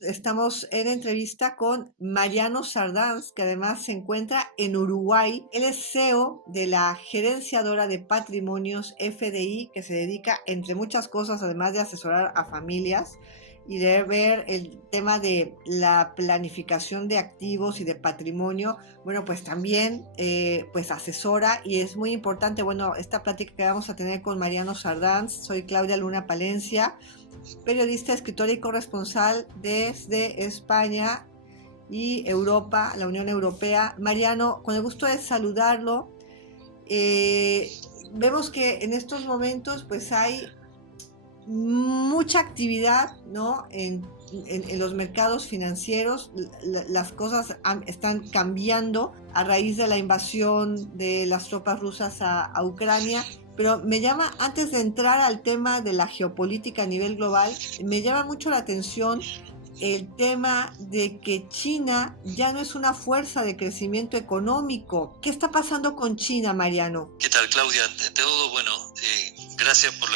Estamos en entrevista con Mariano Sardans, que además se encuentra en Uruguay. Él es CEO de la Gerenciadora de Patrimonios FDI, que se dedica, entre muchas cosas, además de asesorar a familias y de ver el tema de la planificación de activos y de patrimonio, bueno, pues también pues asesora, y es muy importante, bueno, esta plática que vamos a tener con Mariano Sardans. Soy Claudia Luna Palencia, periodista, escritora y corresponsal desde España y Europa, la Unión Europea. Mariano, con el gusto de saludarlo. Vemos que en estos momentos pues hay mucha actividad, ¿no? En los mercados financieros. Las cosas están cambiando a raíz de la invasión de las tropas rusas a Ucrania. Pero me llama, antes de entrar al tema de la geopolítica a nivel global, me llama mucho la atención el tema de que China ya no es una fuerza de crecimiento económico. ¿Qué está pasando con China, Mariano? ¿Qué tal, Claudia? De todo, bueno, gracias por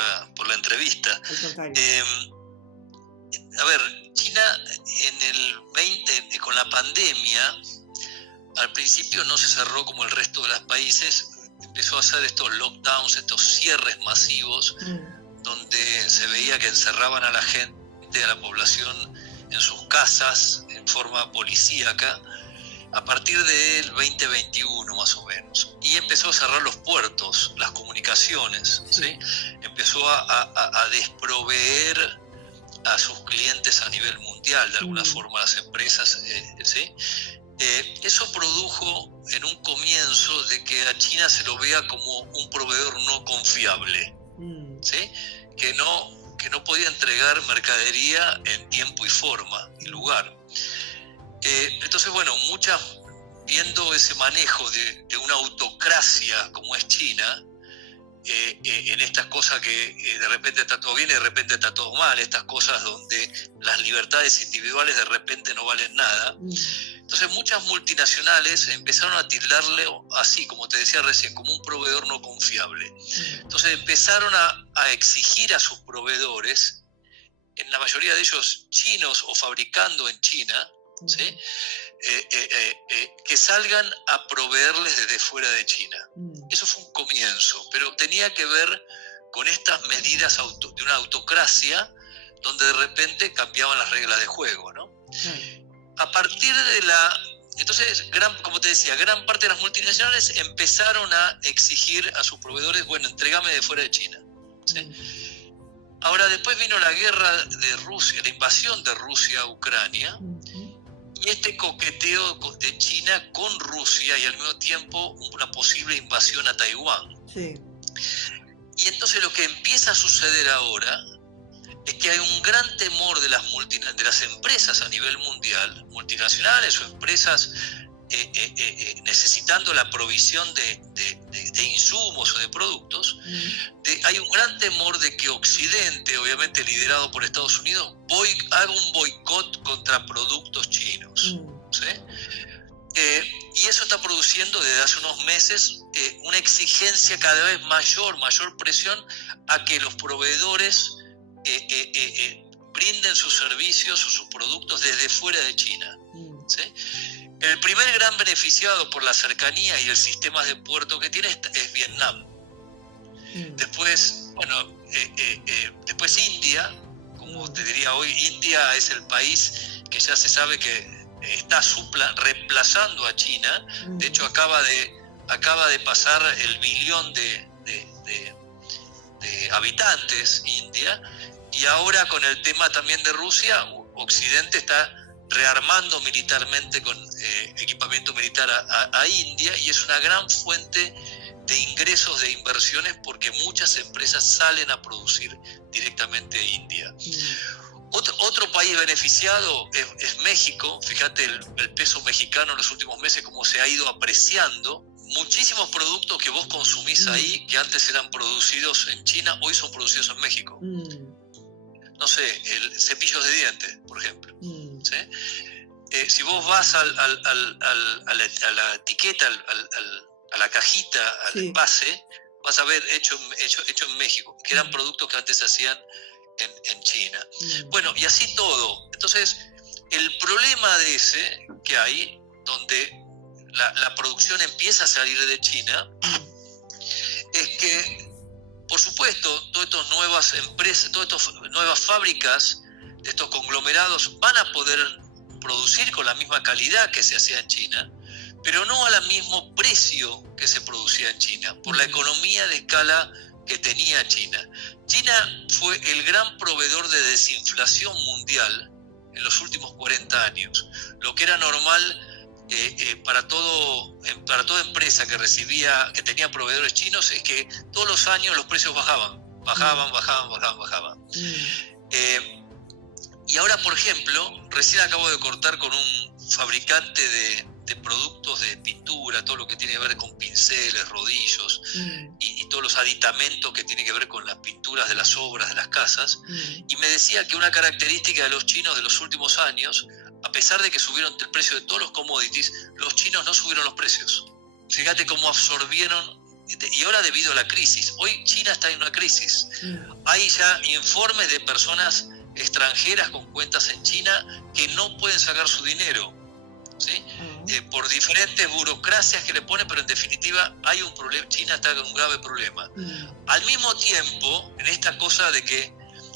la entrevista. Al contrario. A ver, China en el 20, con la pandemia, al principio no se cerró como el resto de los países, empezó a hacer estos lockdowns, estos cierres masivos, donde se veía que encerraban a la gente, a la población en sus casas, en forma policíaca, a partir del 2021 más o menos. Y empezó a cerrar los puertos, las comunicaciones, ¿sí? Empezó a desproveer a sus clientes a nivel mundial, de alguna forma, las empresas, ¿sí? Eso produjo en un comienzo de que a China se lo vea como un proveedor no confiable, ¿sí? Que no podía entregar mercadería en tiempo y forma y lugar. Entonces, bueno, viendo ese manejo de una autocracia como es China, en estas cosas que de repente está todo bien y de repente está todo mal, estas cosas donde las libertades individuales de repente no valen nada. Entonces muchas multinacionales empezaron a tildarle así, como te decía recién, como un proveedor no confiable. Entonces empezaron a exigir a sus proveedores, en la mayoría de ellos chinos o fabricando en China, ¿sí? Que salgan a proveerles desde fuera de China. Eso fue un comienzo, pero tenía que ver con estas medidas de una autocracia donde de repente cambiaban las reglas de juego, ¿no? A partir de entonces, como te decía, gran parte de las multinacionales empezaron a exigir a sus proveedores, bueno, entrégame de fuera de China, ¿sí? Ahora, después vino la guerra de Rusia, la invasión de Rusia a Ucrania, y este coqueteo de China con Rusia y al mismo tiempo una posible invasión a Taiwán. Sí. Y entonces lo que empieza a suceder ahora es que hay un gran temor de las empresas a nivel mundial, multinacionales o empresas necesitando la provisión de insumos o de productos. Hay un gran temor de que Occidente, obviamente liderado por Estados Unidos, haga un boicot contra productos chinos, ¿sí? Y eso está produciendo desde hace unos meses una exigencia cada vez mayor presión a que los proveedores brinden sus servicios o sus productos desde fuera de China, ¿sí? El primer gran beneficiado por la cercanía y el sistema de puerto que tiene es Vietnam. Después, bueno, después India, como te diría hoy, India es el país que ya se sabe que está reemplazando a China. De hecho, acaba de pasar el billón de habitantes India, y ahora con el tema también de Rusia, Occidente está rearmando militarmente con equipamiento militar a India, y es una gran fuente de ingresos, de inversiones, porque muchas empresas salen a producir directamente a India. Otro país beneficiado es México. Fíjate el peso mexicano en los últimos meses, cómo se ha ido apreciando. Muchísimos productos que vos consumís ahí, que antes eran producidos en China, hoy son producidos en México. No sé, cepillos de dientes, por ejemplo, ¿sí? Si vos vas a la etiqueta, a la cajita, al envase, vas a ver hecho en México, que eran productos que antes se hacían en China. Bueno, y así todo. Entonces, El problema de ese que hay, donde la producción empieza a salir de China, es que, por supuesto, todas estas nuevas empresas, todas estas nuevas fábricas de estos conglomerados van a poder producir con la misma calidad que se hacía en China, pero no al mismo precio que se producía en China, por la economía de escala que tenía China. China fue el gran proveedor de desinflación mundial en los últimos 40 años. Lo que era normal para toda empresa que tenía proveedores chinos es que todos los años los precios bajaban. Y ahora, por ejemplo, recién acabo de cortar con un fabricante de productos de pintura, todo lo que tiene que ver con pinceles, rodillos y todos los aditamentos que tiene que ver con las pinturas de las obras de las casas, y me decía que una característica de los chinos de los últimos años, a pesar de que subieron el precio de todos los commodities, los chinos no subieron los precios. Fíjate cómo absorbieron, y ahora debido a la crisis, hoy China está en una crisis. Hay ya informes de personas extranjeras con cuentas en China que no pueden sacar su dinero, ¿sí? Por diferentes burocracias que le ponen, pero en definitiva hay un problema. China está con un grave problema. Al mismo tiempo, en esta cosa de que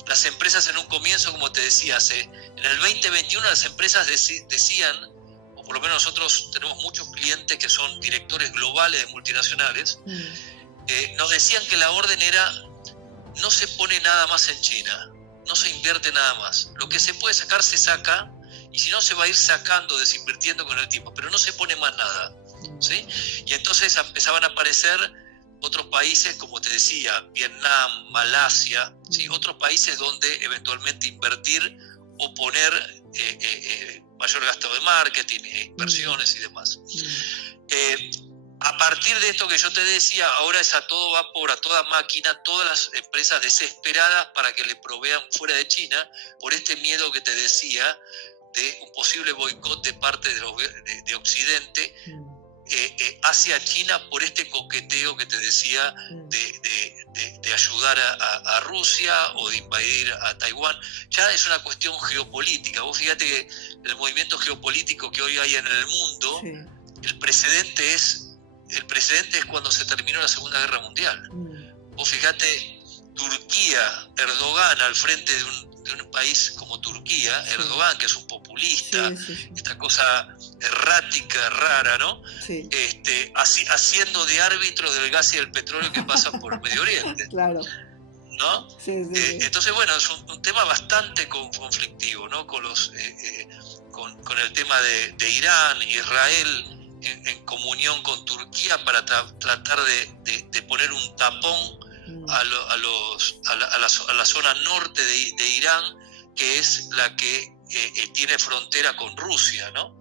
las empresas en un comienzo, como te decía, en el 2021 las empresas decían, o por lo menos nosotros tenemos muchos clientes que son directores globales de multinacionales, nos decían que la orden era: no se pone nada más en China, no se invierte nada más. Lo que se puede sacar se saca, y si no se va a ir sacando, desinvirtiendo con el tiempo, pero no se pone más nada, ¿sí? Y entonces empezaban a aparecer otros países, como te decía, Vietnam, Malasia, ¿sí? Otros países donde eventualmente invertir o poner mayor gasto de marketing, inversiones y demás. A partir de esto que yo te decía, ahora es a todo vapor, a toda máquina, todas las empresas desesperadas para que le provean fuera de China, por este miedo que te decía de un posible boicot de parte de Occidente hacia China, por este coqueteo que te decía de ayudar a Rusia o de invadir a Taiwán. Ya es una cuestión geopolítica. Vos fíjate que el movimiento geopolítico que hoy hay en el mundo, el precedente es cuando se terminó la Segunda Guerra Mundial. Vos fíjate, Turquía, Erdogan al frente de un país como Turquía, Erdogan, que es un populista, esta cosa errática, rara, ¿no? Haciendo de árbitro del gas y el petróleo que pasa por el Medio Oriente. Claro. ¿No? Entonces, bueno, es un tema bastante conflictivo, ¿no? Con el tema de Irán, Israel en comunión con Turquía para tratar de poner un tapón a la zona norte de Irán, que es la que tiene frontera con Rusia, ¿no?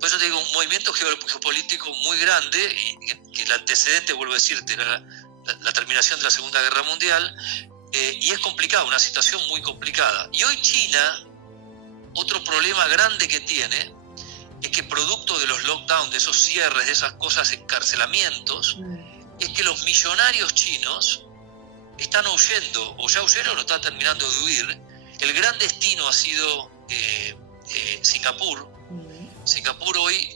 Por eso te digo, un movimiento geopolítico muy grande, y que el antecedente, vuelvo a decirte, la terminación de la Segunda Guerra Mundial, y es complicado, una situación muy complicada. Y hoy China, otro problema grande que tiene, es que producto de los lockdowns, de esos cierres, de esas cosas, encarcelamientos, es que los millonarios chinos están huyendo, o ya huyeron o están terminando de huir. El gran destino ha sido Singapur. Singapur hoy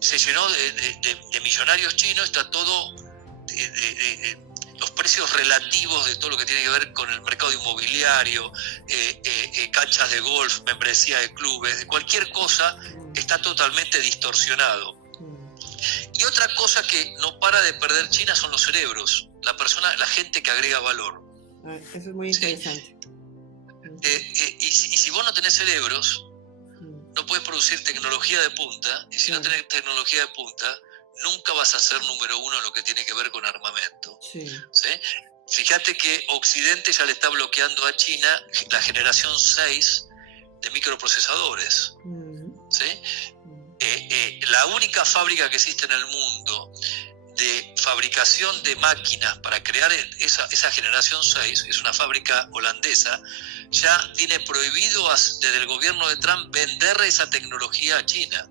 se llenó de millonarios chinos, está todo, los precios relativos de todo lo que tiene que ver con el mercado inmobiliario, canchas de golf, membresía de clubes, de cualquier cosa, está totalmente distorsionado. Y otra cosa que no para de perder China son los cerebros, la gente que agrega valor. Eso es muy interesante. Y si vos no tenés cerebros, no puedes producir tecnología de punta, y si no tenés tecnología de punta, nunca vas a ser número uno en lo que tiene que ver con armamento. ¿Sí? Fíjate que Occidente ya le está bloqueando a China la generación 6 de microprocesadores. ¿Sí? La única fábrica que existe en el mundo de fabricación de máquinas para crear esa generación 6 es una fábrica holandesa. Ya tiene prohibido desde el gobierno de Trump vender esa tecnología a China.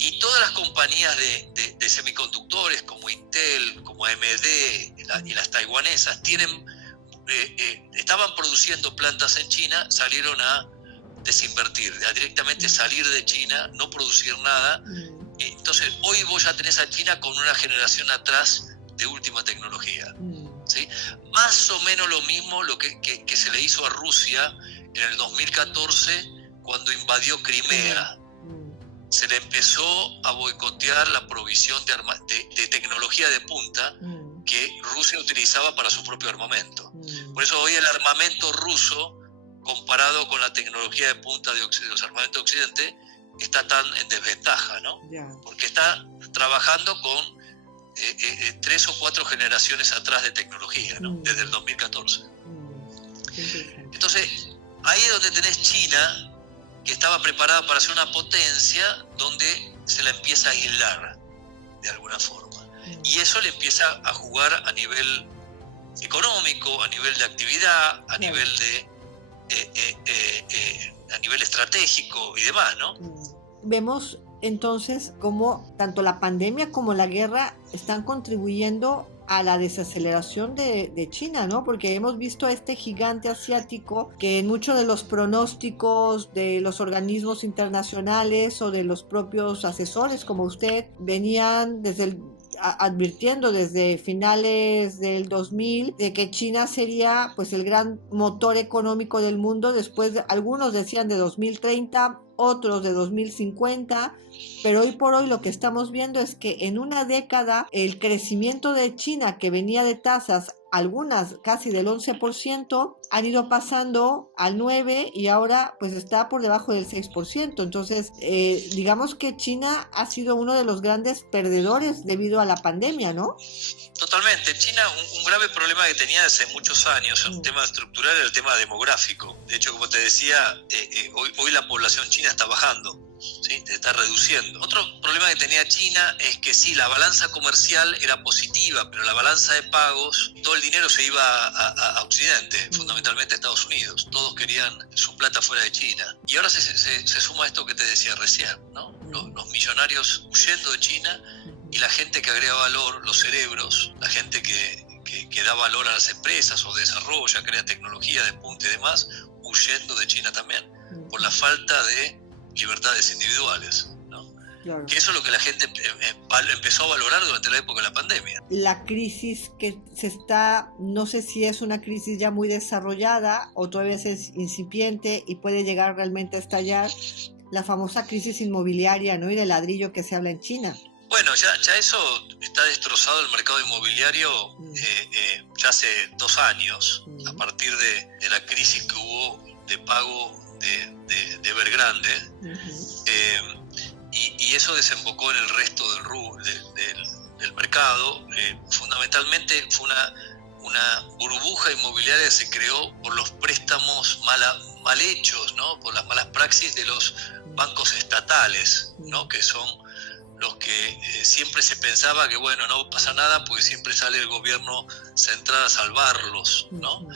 Y todas las compañías de semiconductores como Intel, como AMD y las taiwanesas estaban produciendo plantas en China, salieron a desinvertir, a directamente salir de China, no producir nada. Entonces, hoy vos ya tenés a China con una generación atrás de última tecnología. ¿Sí? Más o menos lo mismo lo que se le hizo a Rusia en el 2014 cuando invadió Crimea. Se le empezó a boicotear la provisión de tecnología de punta que Rusia utilizaba para su propio armamento. Por eso hoy el armamento ruso, comparado con la tecnología de punta de los armamentos de Occidente, está tan en desventaja, ¿no? Porque está trabajando con 3 o 4 generaciones atrás de tecnología, ¿no? Desde el 2014. Entonces, ahí es donde tenés China, que estaba preparada para ser una potencia, donde se la empieza a aislar de alguna forma. Y eso le empieza a jugar a nivel económico, a nivel de actividad, a nivel a nivel estratégico y demás, ¿no? Vemos entonces cómo tanto la pandemia como la guerra están contribuyendo a la desaceleración de China, ¿no? Porque hemos visto a este gigante asiático que en muchos de los pronósticos de los organismos internacionales o de los propios asesores como usted venían advirtiendo desde finales del 2000 de que China sería pues el gran motor económico del mundo. Después algunos decían de 2030, otros de 2050, pero hoy por hoy lo que estamos viendo es que en una década el crecimiento de China, que venía de tasas algunas casi del 11%, han ido pasando al 9% y ahora pues está por debajo del 6%. Entonces, digamos que China ha sido uno de los grandes perdedores debido a la pandemia, ¿no? Totalmente. China, un grave problema que tenía hace muchos años, un tema estructural, era el tema demográfico. De hecho, como te decía, hoy la población china está bajando, ¿sí? Se está reduciendo. Otro problema que tenía China es que sí, la balanza comercial era positiva, pero la balanza de pagos, todo el dinero se iba a Occidente, fundamentalmente a Estados Unidos. Todos querían su plata fuera de China. Y ahora se suma esto que te decía recién, ¿no? Los millonarios huyendo de China y la gente que agrega valor, los cerebros, la gente que da valor a las empresas o desarrolla, crea tecnología de punta y demás, huyendo de China también, por la falta de libertades individuales, ¿no? Claro. Que eso es lo que la gente empezó a valorar durante la época de la pandemia. La crisis que se está, no sé si es una crisis ya muy desarrollada o todavía es incipiente y puede llegar realmente a estallar, la famosa crisis inmobiliaria, ¿no? Y de ladrillo que se habla en China. Bueno, ya eso está destrozado el mercado inmobiliario ya hace 2 años, a partir de la crisis que hubo de pago de Evergrande, y eso desembocó en el resto del mercado. Fundamentalmente fue una burbuja inmobiliaria que se creó por los préstamos mal hechos, ¿no? Por las malas praxis de los bancos estatales, ¿no? Que son los que siempre se pensaba que bueno, no pasa nada porque siempre sale el gobierno central a salvarlos, ¿no?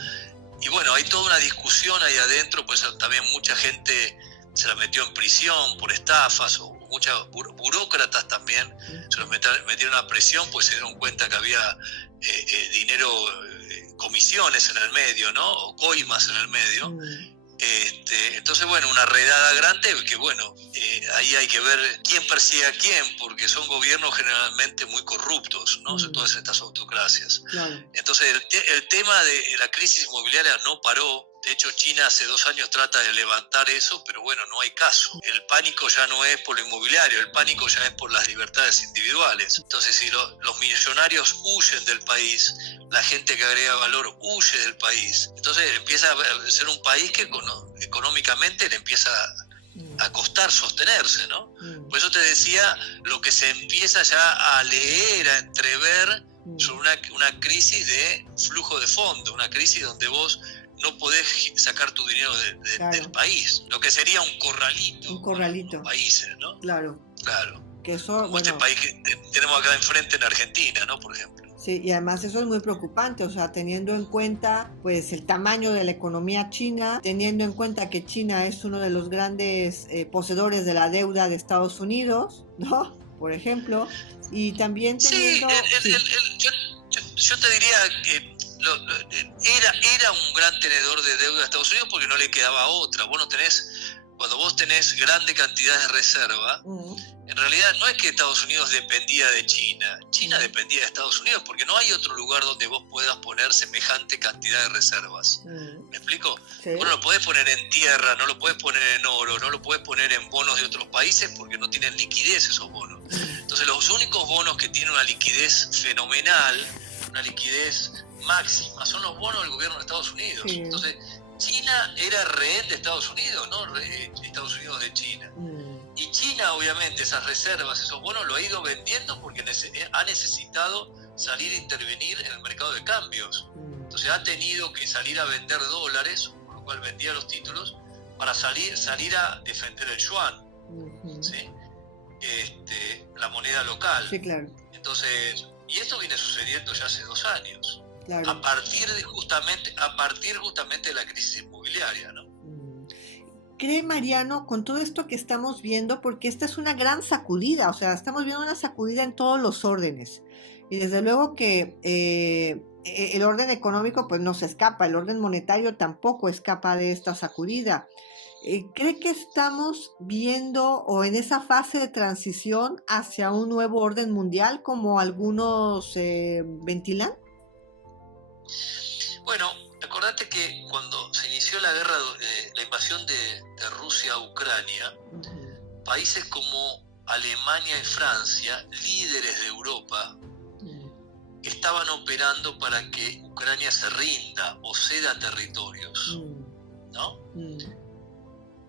Y bueno, hay toda una discusión ahí adentro, pues también mucha gente se la metió en prisión por estafas, o muchos burócratas también se los metieron a prisión, pues se dieron cuenta que había dinero, comisiones en el medio, ¿no? O coimas en el medio. Entonces, bueno, una redada grande que, bueno, ahí hay que ver quién persigue a quién, porque son gobiernos generalmente muy corruptos, ¿no? Todas estas autocracias. Claro. Entonces, el tema de la crisis inmobiliaria no paró. De hecho, China hace 2 años trata de levantar eso, pero bueno, no hay caso. El pánico ya no es por lo inmobiliario, el pánico ya es por las libertades individuales. Entonces, si los millonarios huyen del país, la gente que agrega valor huye del país, entonces empieza a ser un país que económicamente le empieza a costar sostenerse, ¿no? Por eso te decía, lo que se empieza ya a leer, a entrever sobre una crisis de flujo de fondo, una crisis donde vos no podés sacar tu dinero del país, lo que sería un corralito. Un corralito. Los países, ¿no? Claro. Claro. Que eso, como bueno, este país que tenemos acá enfrente en Argentina, ¿no? Por ejemplo. Sí, y además eso es muy preocupante, o sea, teniendo en cuenta pues el tamaño de la economía china, teniendo en cuenta que China es uno de los grandes poseedores de la deuda de Estados Unidos, ¿no? Por ejemplo, y también teniendo... Sí, yo te diría que era un gran tenedor de deuda de Estados Unidos porque no le quedaba otra. Vos no tenés cuando vos tenés grande cantidad de reserva, en realidad no es que Estados Unidos dependía de China. China dependía de Estados Unidos porque no hay otro lugar donde vos puedas poner semejante cantidad de reservas. ¿Me explico? Sí. Vos no lo podés poner en tierra, no lo podés poner en oro, no lo podés poner en bonos de otros países porque no tienen liquidez esos bonos. Entonces los únicos bonos que tienen una liquidez fenomenal, una liquidez máxima, son los bonos del gobierno de Estados Unidos. Sí. Entonces China era rehén de Estados Unidos, no Estados Unidos de China. Y China, obviamente, esas reservas, esos bonos, lo ha ido vendiendo porque ha necesitado salir a intervenir en el mercado de cambios. Entonces ha tenido que salir a vender dólares, por lo cual vendía los títulos, para salir a defender el yuan, ¿sí? La moneda local. Sí, claro. Entonces, y esto viene sucediendo ya hace 2 años. Claro. A partir justamente de la crisis inmobiliaria, ¿no? ¿Cree, Mariano, con todo esto que estamos viendo, porque esta es una gran sacudida, o sea, estamos viendo una sacudida en todos los órdenes, y desde luego que el orden económico pues no se escapa, el orden monetario tampoco escapa de esta sacudida? ¿Cree que estamos viendo o en esa fase de transición hacia un nuevo orden mundial como algunos ventilan? Bueno, acordate que cuando se inició la guerra, la invasión de Rusia a Ucrania, países como Alemania y Francia, líderes de Europa, estaban operando para que Ucrania se rinda o ceda territorios, ¿no?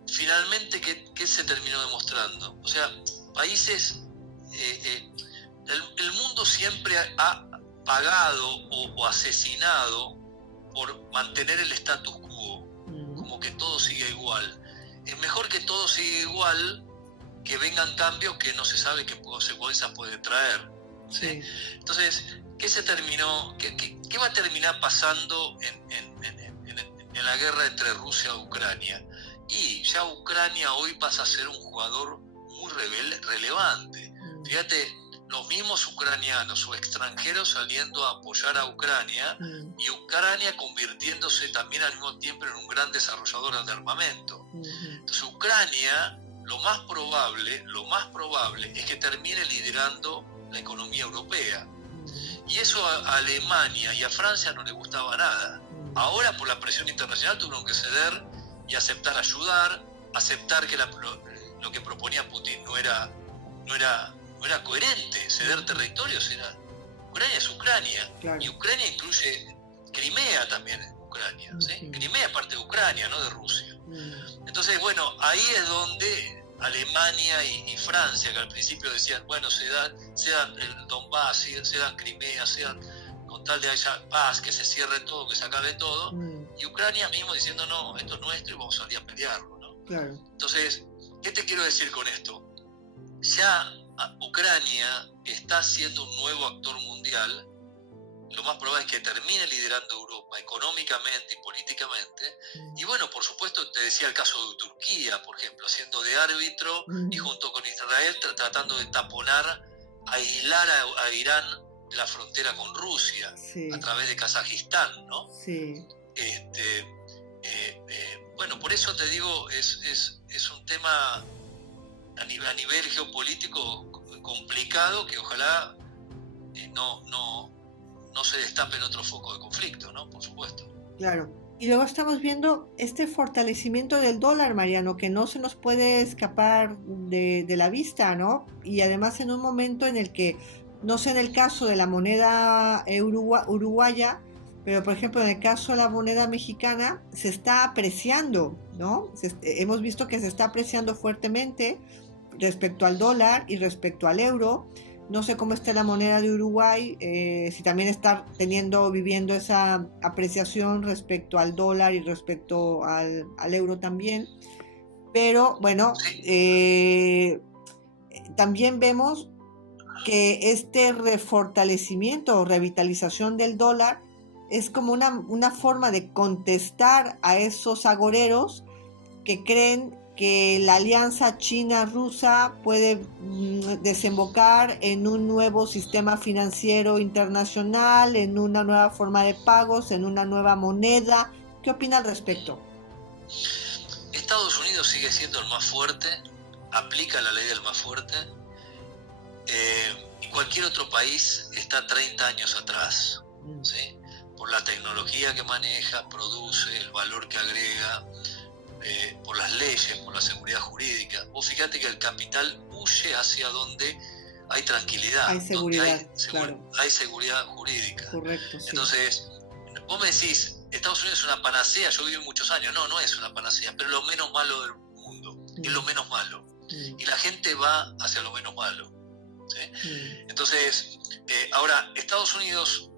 Finalmente, ¿qué se terminó demostrando? O sea, países, el mundo siempre ha pagado o asesinado por mantener el status quo, como que todo siga igual. Es mejor que todo siga igual que vengan cambios que no se sabe qué consecuencias puede traer, ¿sí? Entonces, ¿qué va a terminar pasando en la guerra entre Rusia y Ucrania? Y ya Ucrania hoy pasa a ser un jugador muy relevante. Fíjate, los mismos ucranianos o extranjeros saliendo a apoyar a Ucrania y Ucrania convirtiéndose también al mismo tiempo en un gran desarrollador de armamento. Entonces Ucrania, lo más probable es que termine liderando la economía europea. Y eso a Alemania y a Francia no le gustaba nada. Ahora, por la presión internacional, tuvieron que ceder y aceptar ayudar, aceptar que lo que proponía Putin no era coherente. Ceder territorios Ucrania es Ucrania, claro. Y Ucrania incluye Crimea también, Ucrania, ¿sí? Crimea es parte de Ucrania, no de Rusia. Entonces, bueno, ahí es donde Alemania y Francia, que al principio decían, bueno, cedan el Donbass, cedan Crimea, con tal de haya paz, que se cierre todo, que se acabe todo, y Ucrania mismo diciendo, no, esto es nuestro y vamos a salir a pelearlo, ¿no? Claro. Entonces, ¿qué te quiero decir con esto? Ya Ucrania está siendo un nuevo actor mundial. Lo más probable es que termine liderando Europa económicamente y políticamente. Y bueno, por supuesto, te decía el caso de Turquía, por ejemplo, haciendo de árbitro y junto con Israel tratando de taponar, aislar a Irán de la frontera con Rusia, sí, a través de Kazajistán, ¿no? Sí. Bueno, por eso te digo, es un tema a nivel geopolítico complicado que ojalá no se destapen otro foco de conflicto, ¿no? Por supuesto. Claro. Y luego estamos viendo este fortalecimiento del dólar, Mariano, que no se nos puede escapar de la vista, ¿no? Y además en un momento en el que, no sé en el caso de la moneda uruguaya, pero por ejemplo en el caso de la moneda mexicana, se está apreciando, ¿no? Hemos visto que se está apreciando fuertemente respecto al dólar y respecto al euro. No sé cómo está la moneda de Uruguay, si también está viviendo esa apreciación respecto al dólar y respecto al euro también. Pero bueno, también vemos que este refortalecimiento o revitalización del dólar es como una forma de contestar a esos agoreros que creen que la alianza China-Rusa puede desembocar en un nuevo sistema financiero internacional, en una nueva forma de pagos, en una nueva moneda. ¿Qué opina al respecto? Estados Unidos sigue siendo el más fuerte, aplica la ley del más fuerte, y cualquier otro país está 30 años atrás, ¿sí? Por la tecnología que maneja, produce, el valor que agrega, por las leyes, por la seguridad jurídica. Vos fíjate que el capital huye hacia donde hay tranquilidad, hay seguridad, hay seguridad jurídica. Correcto, sí. Entonces, vos me decís, Estados Unidos es una panacea, yo viví muchos años. No, no es una panacea, pero es lo menos malo del mundo, es lo menos malo. Y la gente va hacia lo menos malo, ¿sí? Entonces, ahora, Estados Unidos,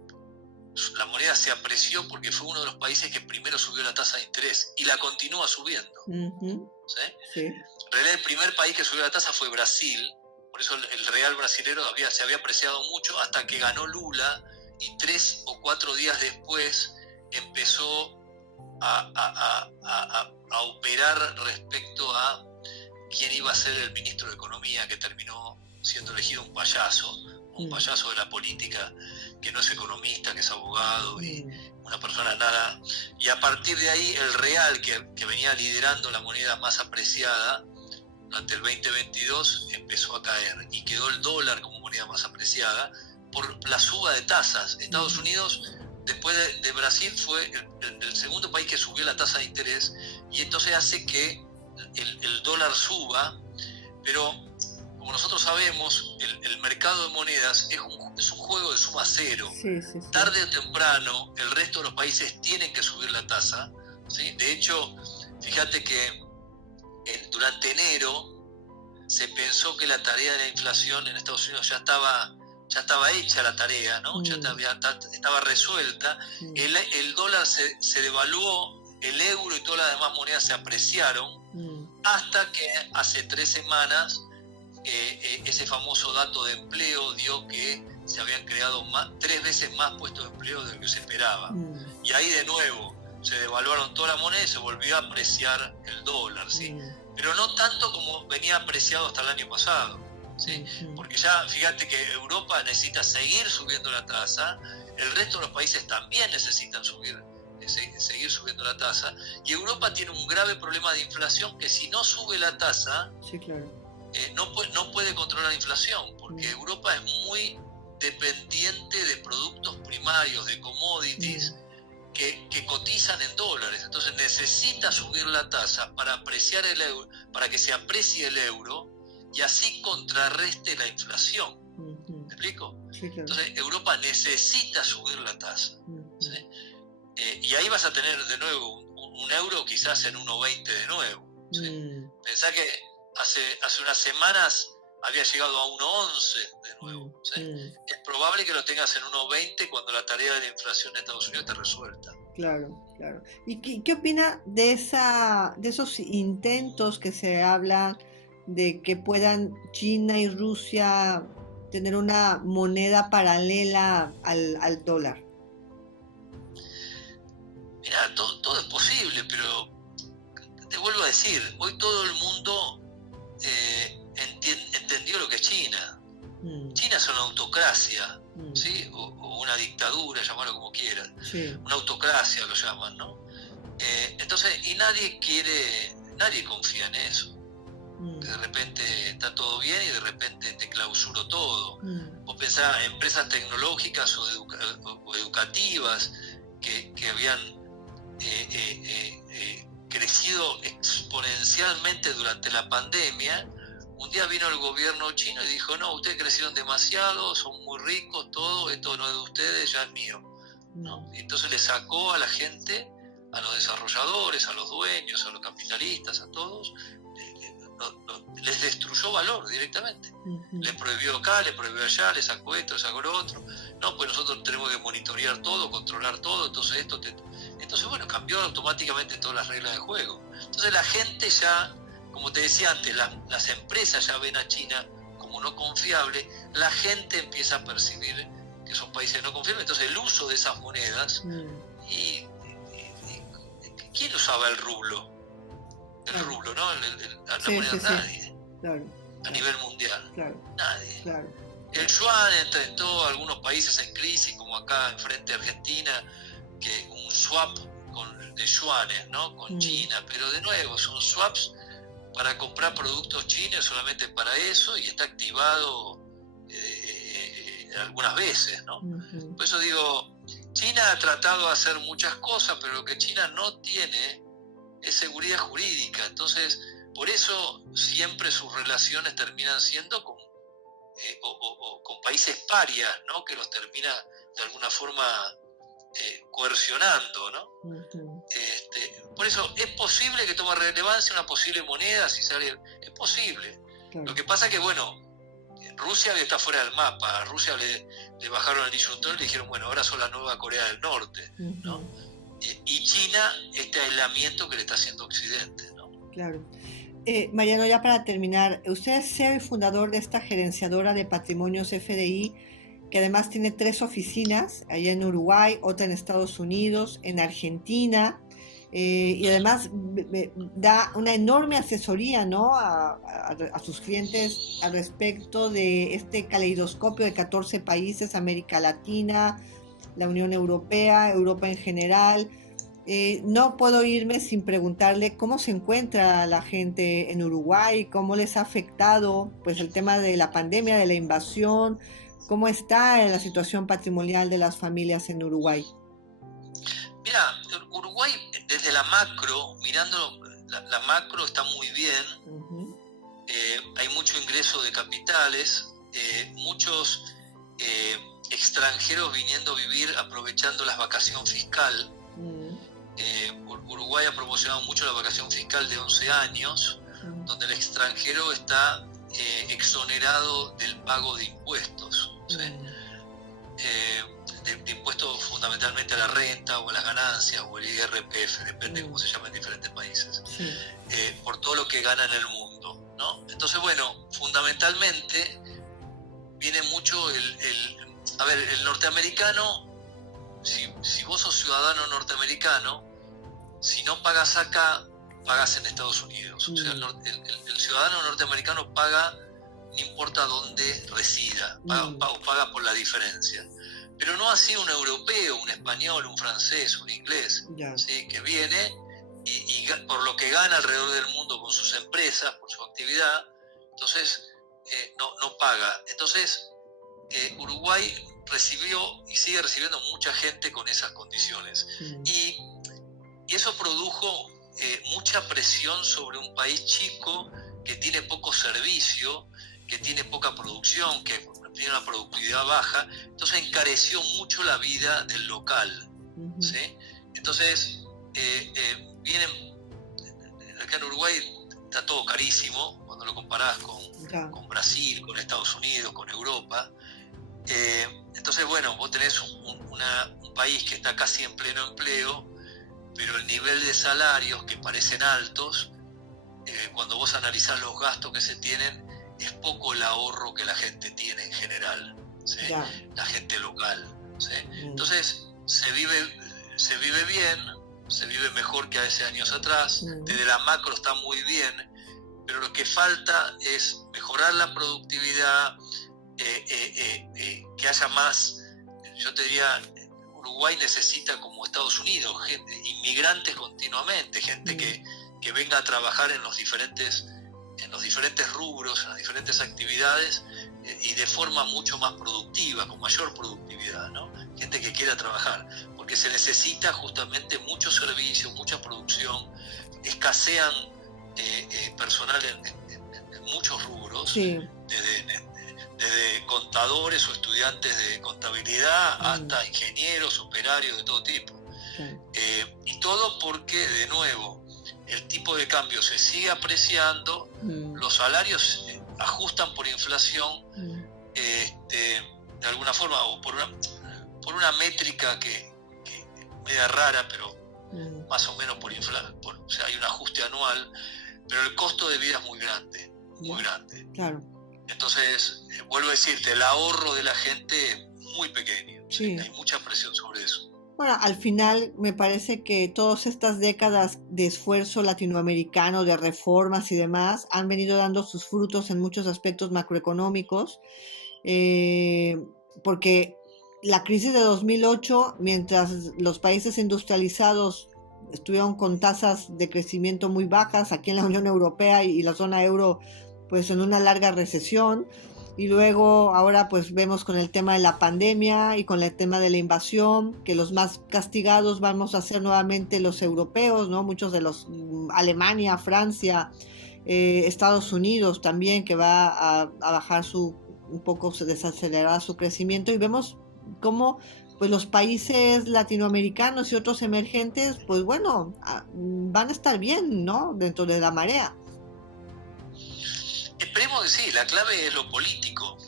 la moneda se apreció porque fue uno de los países que primero subió la tasa de interés y la continúa subiendo. ¿Sí? Sí. En realidad, el primer país que subió la tasa fue Brasil, por eso el real brasilero se había apreciado mucho hasta que ganó Lula, y 3 o 4 días después empezó a operar respecto a quién iba a ser el ministro de Economía, que terminó siendo elegido un payaso de la política, que no es economista, que es abogado y una persona nada. Y a partir de ahí el real, que venía liderando la moneda más apreciada durante el 2022, empezó a caer y quedó el dólar como moneda más apreciada por la suba de tasas. Estados Unidos, después de Brasil, fue el segundo país que subió la tasa de interés, y entonces hace que el dólar suba, pero como nosotros sabemos, el mercado de monedas es un juego de suma cero. Sí. Tarde o temprano, el resto de los países tienen que subir la tasa, ¿sí? De hecho, fíjate que durante enero se pensó que la tarea de la inflación en Estados Unidos ya estaba hecha la tarea, ¿no? Ya estaba resuelta. El dólar se devaluó, el euro y todas las demás monedas se apreciaron, hasta que hace 3 semanas ese famoso dato de empleo dio que se habían creado 3 veces más puestos de empleo de lo que se esperaba. Y ahí de nuevo se devaluaron todas las monedas y se volvió a apreciar el dólar, ¿sí? Pero no tanto como venía apreciado hasta el año pasado, ¿sí? Porque ya fíjate que Europa necesita seguir subiendo la tasa, el resto de los países también necesitan seguir subiendo la tasa, y Europa tiene un grave problema de inflación, que si no sube la tasa, sí, claro, no puede controlar la inflación, porque Europa es muy dependiente de productos primarios, de commodities, que cotizan en dólares. Entonces necesita subir la tasa para apreciar el euro, para que se aprecie el euro y así contrarreste la inflación. ¿Me explico? Sí, claro. Entonces Europa necesita subir la tasa, ¿sí? Y ahí vas a tener de nuevo un euro quizás en 1.20 de nuevo, ¿sí? Pensá que hace unas semanas había llegado a 1.11 de nuevo, ¿sí? Es probable que lo tengas en 1.20 cuando la tarea de la inflación de Estados Unidos esté resuelta. Claro, claro. ¿Y qué opina de esos intentos que se habla de que puedan China y Rusia tener una moneda paralela al dólar? Mira, todo es posible, pero te vuelvo a decir, hoy todo el mundo entendió lo que es China. China es una autocracia, ¿sí? O una dictadura, llamarlo como quieras. Sí. Una autocracia lo llaman, ¿no? Entonces, y nadie confía en eso. Que de repente está todo bien y de repente te clausuro todo. Vos pensás en empresas tecnológicas o educativas que habían crecido exponencialmente durante la pandemia. Un día vino el gobierno chino y dijo: no, ustedes crecieron demasiado, son muy ricos, todo, esto no es de ustedes, ya es mío, ¿no? Y entonces le sacó a la gente, a los desarrolladores, a los dueños, a los capitalistas, a todos, les destruyó valor directamente. Les prohibió acá, les prohibió allá, les sacó esto, les sacó lo otro. No, pues nosotros tenemos que monitorear todo, controlar todo, entonces entonces bueno, cambió automáticamente todas las reglas de juego. Entonces la gente ya, como te decía antes, las empresas ya ven a China como no confiable, la gente empieza a percibir que son países no confiables, entonces el uso de esas monedas, y ¿quién usaba el rublo? El rublo, ¿no? La moneda, nadie. Claro, a nivel mundial. Claro, nadie. Claro. El yuan entró a algunos países en crisis, como acá enfrente a Argentina, que un swap con de yuanes, ¿no? Con China, pero de nuevo son swaps para comprar productos chinos solamente para eso, y está activado algunas veces, ¿no? Ujú. Por eso digo, China ha tratado de hacer muchas cosas, pero lo que China no tiene es seguridad jurídica. Entonces, por eso siempre sus relaciones terminan siendo con, con países parias, ¿no? Que los termina de alguna forma coercionando, ¿no? Ujú. Por eso es posible que tome relevancia una posible moneda, si sale, es posible. Claro. Lo que pasa que, bueno, Rusia está fuera del mapa. A Rusia le bajaron el disyuntor y le dijeron, bueno, ahora son la nueva Corea del Norte, ¿no? Y China, este aislamiento que le está haciendo Occidente, ¿no? Claro. Mariano, ya para terminar, usted es CEO y fundador de esta gerenciadora de patrimonios FDI, que además tiene 3 oficinas, allá en Uruguay, otra en Estados Unidos, en Argentina, y además da una enorme asesoría, ¿no? a sus clientes al respecto de este caleidoscopio de 14 países, América Latina, la Unión Europea, Europa en general. No puedo irme sin preguntarle cómo se encuentra la gente en Uruguay, cómo les ha afectado pues el tema de la pandemia, de la invasión, cómo está la situación patrimonial de las familias en Uruguay. Mira, Uruguay desde la macro, mirando la macro está muy bien. Hay mucho ingreso de capitales, muchos extranjeros viniendo a vivir aprovechando la vacación fiscal. Uruguay ha promocionado mucho la vacación fiscal de 11 años, donde el extranjero está exonerado del pago de impuestos, ¿sí? De impuestos fundamentalmente a la renta o a las ganancias o el IRPF, depende cómo se llama en diferentes países, por todo lo que gana en el mundo, ¿no? Entonces, bueno, fundamentalmente viene mucho el norteamericano. Si vos sos ciudadano norteamericano, si no pagas acá, pagas en Estados Unidos. O sea, el ciudadano norteamericano paga, no importa dónde resida, paga por la diferencia. Pero no así un europeo, un español, un francés, un inglés, ¿sí? Que viene y por lo que gana alrededor del mundo con sus empresas, por su actividad, entonces no paga. Entonces, Uruguay recibió y sigue recibiendo mucha gente con esas condiciones. Y eso produjo mucha presión sobre un país chico que tiene poco servicio, que tiene poca producción, que tiene una productividad baja. Entonces encareció mucho la vida del local, ¿sí? Entonces vienen acá en Uruguay, está todo carísimo cuando lo comparás con Brasil, con Estados Unidos, con Europa. Entonces, bueno, vos tenés un país que está casi en pleno empleo, pero el nivel de salarios que parecen altos, cuando vos analizás los gastos que se tienen, es poco el ahorro que la gente tiene en general, ¿sí? La gente local, ¿sí? Entonces, se vive bien, se vive mejor que hace años atrás, desde la macro está muy bien, pero lo que falta es mejorar la productividad, que haya más. Yo te diría, Uruguay necesita, como Estados Unidos, inmigrantes continuamente, gente que venga a trabajar en los diferentes rubros, en las diferentes actividades, y de forma mucho más productiva, con mayor productividad, ¿no? Gente que quiera trabajar, porque se necesita justamente mucho servicio, mucha producción, escasean personal en muchos rubros, desde contadores o estudiantes de contabilidad hasta ingenieros, operarios de todo tipo. Y todo porque, de nuevo, el tipo de cambio se sigue apreciando, los salarios ajustan por inflación, de alguna forma, o por una métrica que media rara, pero más o menos por inflación, o sea, hay un ajuste anual, pero el costo de vida es muy grande, muy grande. Claro. Entonces, vuelvo a decirte, el ahorro de la gente es muy pequeño, ¿sí? Hay mucha presión sobre eso. Bueno, al final me parece que todas estas décadas de esfuerzo latinoamericano, de reformas y demás, han venido dando sus frutos en muchos aspectos macroeconómicos, porque la crisis de 2008, mientras los países industrializados estuvieron con tasas de crecimiento muy bajas aquí en la Unión Europea y la zona euro pues en una larga recesión. Y luego ahora pues vemos con el tema de la pandemia y con el tema de la invasión, que los más castigados vamos a ser nuevamente los europeos, ¿no? Muchos de los, Alemania, Francia, Estados Unidos también, que va a bajar un poco, se desacelerará su crecimiento. Y vemos cómo pues los países latinoamericanos y otros emergentes, pues bueno, van a estar bien, ¿no? Dentro de la marea. Esperemos que sí, la clave es lo político.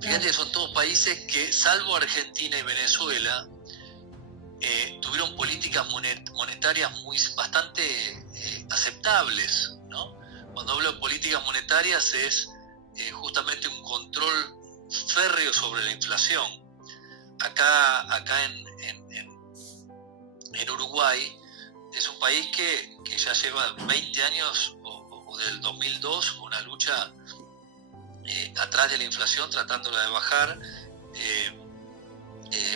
Fíjate que son todos países que, salvo Argentina y Venezuela, tuvieron políticas monetarias bastante aceptables, ¿no? Cuando hablo de políticas monetarias es justamente un control férreo sobre la inflación. Acá en Uruguay es un país que ya lleva 20 años o del 2002 una lucha atrás de la inflación, tratándola de bajar.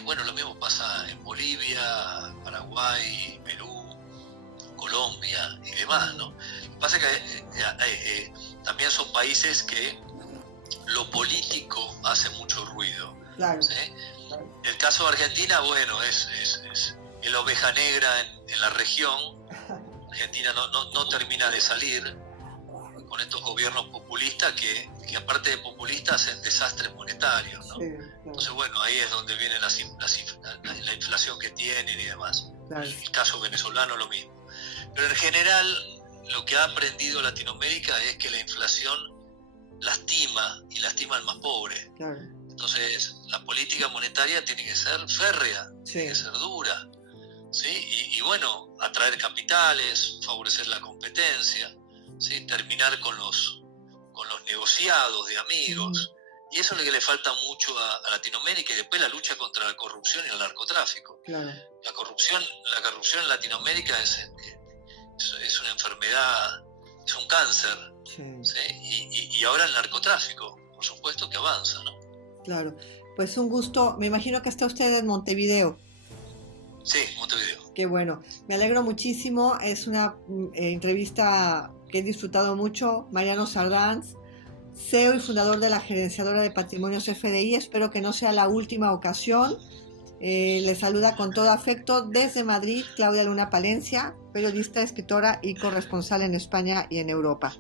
Bueno, lo mismo pasa en Bolivia, Paraguay, Perú, Colombia y demás, ¿no? Lo que pasa es que también son países que lo político hace mucho ruido. Claro. ¿Sí? El caso de Argentina, bueno, es la oveja negra en la región. Argentina no termina de salir con estos gobiernos populistas que aparte de populistas hacen desastres monetarios, ¿no? Sí, claro. Entonces, bueno, ahí es donde viene la inflación que tienen y demás. Claro. El caso venezolano lo mismo. Pero en general, lo que ha aprendido Latinoamérica es que la inflación lastima y lastima al más pobre. Claro. Entonces, la política monetaria tiene que ser férrea, sí, tiene que ser dura, ¿sí? Y bueno, atraer capitales, favorecer la competencia, ¿sí? Terminar con los negociados de amigos. Y eso es lo que le falta mucho a Latinoamérica. Y después la lucha contra la corrupción y el narcotráfico. Claro. La corrupción en Latinoamérica es una enfermedad, es un cáncer. Sí. ¿Sí? Y ahora el narcotráfico, por supuesto que avanza, ¿no? Claro, pues un gusto. Me imagino que está usted en Montevideo. Sí, Montevideo. Qué bueno, me alegro muchísimo. Es una entrevista que he disfrutado mucho. Mariano Sardanz, CEO y fundador de la Gerenciadora de Patrimonios FDI. Espero que no sea la última ocasión. Le saluda con todo afecto desde Madrid Claudia Luna Palencia, periodista, escritora y corresponsal en España y en Europa.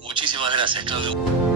Muchísimas gracias, Claudio.